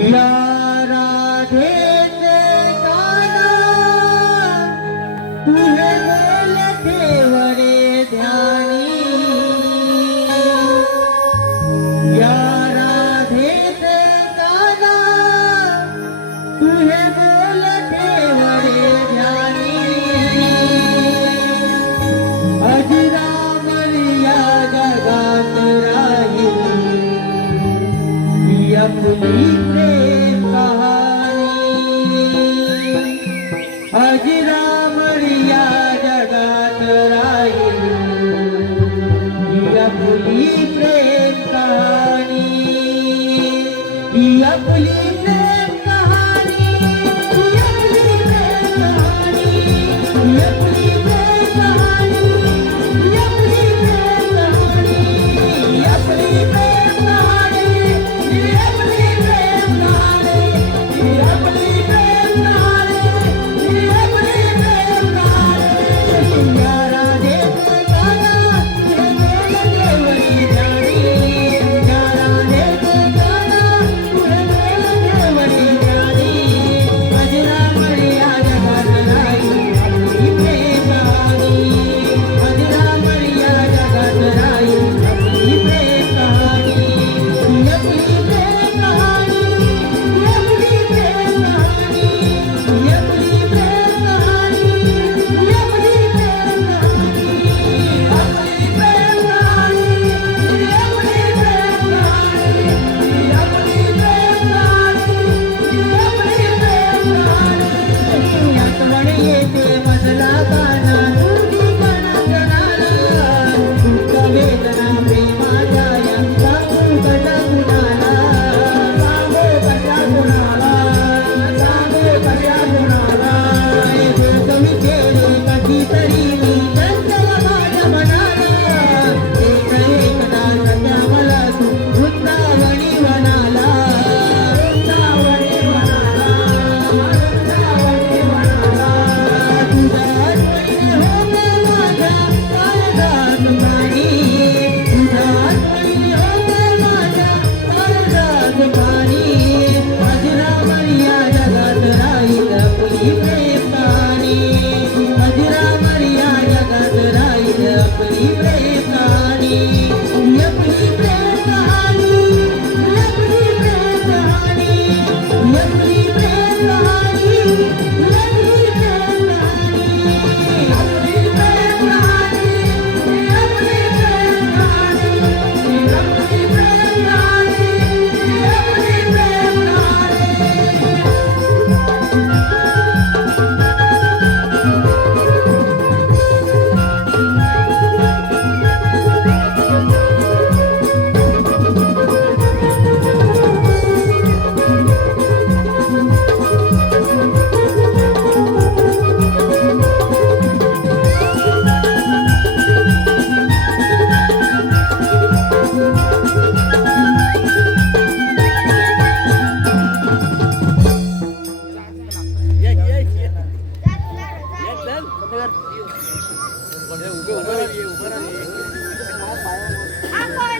Yeah, कहा अज रा जगाच राईली प्रे कहाणी आपली प्रे Una เดินนนไ